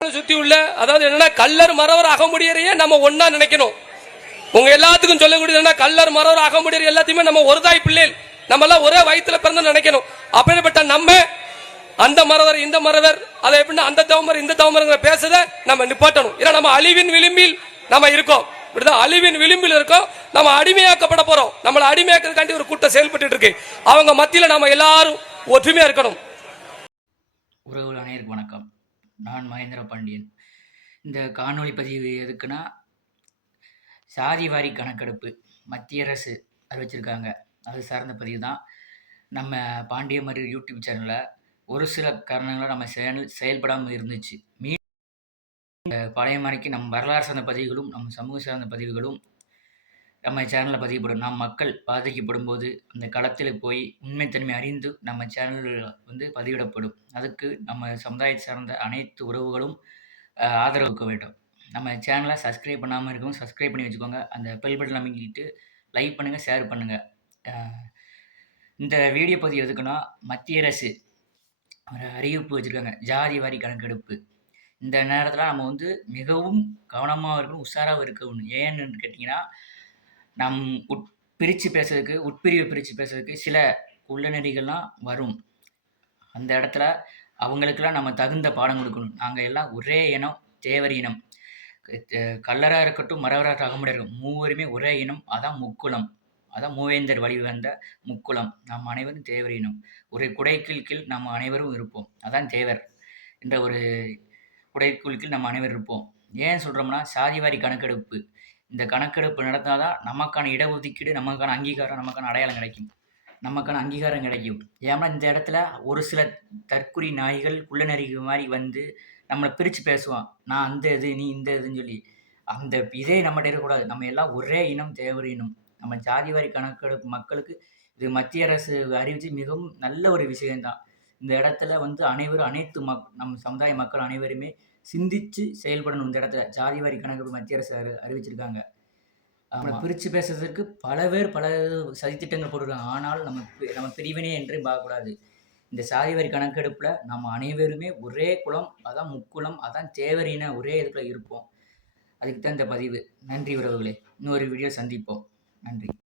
சுத்தி உள்ள அதாவது என்னன்னா கல்லர் மறவர் அகமுடியரையே நம்ம ஒன்னா நினைக்கணும். உங்க எல்லாத்துக்கும் சொல்லக்கூடியது என்ன கல்லர் மறவர் அகமுடியர் எல்லாத்தையுமே நம்ம ஒரு தாய் பிள்ளைகள் நம்ம எல்லாம் ஒரே வயிற்றுல பிறந்து நினைக்கணும். அப்படிப்பட்ட நம்ம அந்த மறவர் இந்த மறவர் அதை எப்படின்னா அந்த தவமர் இந்த தவமருங்கிற பேசுறத நம்ம நிப்பாட்டணும். ஏன்னா நம்ம அழிவின் விளிம்பில் நம்ம இருக்கோம். இப்படிதான் அழிவின் விளிம்பில் இருக்கோம். நம்ம அடிமையாக்கப்பட போறோம். நம்மளை அடிமையாக்கிறதுக்காண்டி ஒரு கூட்டம் செயல்பட்டு இருக்கு. அவங்க மத்தியில் நம்ம எல்லாரும் ஒற்றுமையா இருக்கணும். உறவுகள் அனைவருக்கும் வணக்கம். நான் மகேந்திர பாண்டியன். இந்த காணொளி பதிவு எதுக்குன்னா சாதி வாரி கணக்கெடுப்பு மத்திய அரசு அறிவிச்சிருக்காங்க. அது சார்ந்த பதிவு தான். நம்ம பாண்டிய மாதிரி யூடியூப் சேனலில் ஒரு சில காரணங்களால் நம்ம சேனல் செயல்படாமல் இருந்துச்சு. மீ பழைய மாதிரிக்கு நம் வரலாறு சார்ந்த பதிவுகளும் நம்ம சமூக சார்ந்த பதிவுகளும் நம்ம சேனலில் பதிக்கப்படும் நம் மக்கள் பாதிக்கப்படும் போது அந்த களத்தில் போய் உண்மைத்தன்மை அறிந்து நம்ம சேனலில் வந்து பதிவிடப்படும். அதுக்கு நம்ம சமுதாயத்தை சார்ந்த அனைத்து உறவுகளும் ஆதரவுக்க ஆதரவு வேண்டும். நம்ம சேனலை சப்ஸ்கிரைப் பண்ணாமல் இருக்கவும் சப்ஸ்கிரைப் பண்ணி வச்சுக்கோங்க. அந்த பெல் பட்டன் அமைக்கிட்டு லைக் பண்ணுங்கள் ஷேர் பண்ணுங்கள் இந்த வீடியோ பதிவு எதுக்குன்னா மத்திய அரசு ஒரு அறிவிப்பு வச்சுருக்காங்க. ஜாதி வாரி கணக்கெடுப்பு. இந்த நேரத்தில் நம்ம வந்து மிகவும் கவனமாக இருக்கணும் உஷாராகவும் இருக்கணும். ஏன்னு கேட்டிங்கன்னா நம் உட் பிரித்து பேசுறதுக்கு உட்பிரிவை பிரித்து பேசுறதுக்கு சில உள்ளநெறிகள்லாம் வரும். அந்த இடத்துல அவங்களுக்கெல்லாம் நம்ம தகுந்த பாடம் கொடுக்கணும். நாங்கள் எல்லாம் ஒரே இனம் தேவர் இனம். கல்லராக இருக்கட்டும் மரவராக அகமுடைய மூவருமே ஒரே இனம் அதான் முக்குளம். அதான் மூவேந்தர் வழிவந்த முக்குளம். நாம் அனைவரும் தேவர் இனம். ஒரு குடைக்குள் கீழ் நம்ம அனைவரும் இருப்போம். அதான் தேவர் என்ற ஒரு குடைக்குள் கீழ் நம்ம அனைவரும் இருப்போம். ஏன் சொல்கிறோம்னா சாதிவாரி கணக்கெடுப்பு. இந்த கணக்கெடுப்பு நடந்தால் தான் நமக்கான இடஒதுக்கீடு நமக்கான அங்கீகாரம் நமக்கான அடையாளம் கிடைக்கும். நமக்கான அங்கீகாரம் கிடைக்கும். ஏன்னா இந்த இடத்துல ஒரு சில தற்குறி நாய்கள் குள்ளநரிக மாதிரி வந்து நம்மளை பிரித்து பேசுவான். நான் அந்த இது நீ இந்த இதுன்னு சொல்லி. அந்த இதே நம்மகிட்ட இருக்கக்கூடாது. நம்ம எல்லாம் ஒரே இனம் தேவர் இனம். நம்ம ஜாதி வாரி கணக்கெடுப்பு மக்களுக்கு இது மத்திய அரசு அறிவித்து மிகவும் நல்ல ஒரு விஷயம்தான். இந்த இடத்துல வந்து அனைவரும் அனைத்து மக் நம்ம சமுதாய மக்கள் அனைவருமே சிந்திச்சு செயல்படணும் இந்த இடத்துல. ஜாதி வாரி கணக்கெடுப்பு மத்திய அரசு அறி அறிவிச்சிருக்காங்க. நம்மளை பிரித்து பேசுறதுக்கு பல பேர் பல சதித்திட்டங்கள் போட்டிருக்காங்க. ஆனால் நம்ம நம்ம பிரிவினை என்றே பார்க்கக்கூடாது. இந்த சாதி வரி கணக்கெடுப்பில் நம்ம அனைவருமே ஒரே குலம் அதான் முக்குலம் அதான் தேவரின ஒரே இதுக்குள்ள இருப்போம். அதுக்கு தான் இந்த பதிவு. நன்றி உறவுகளே. இன்னொரு வீடியோ சந்திப்போம். நன்றி.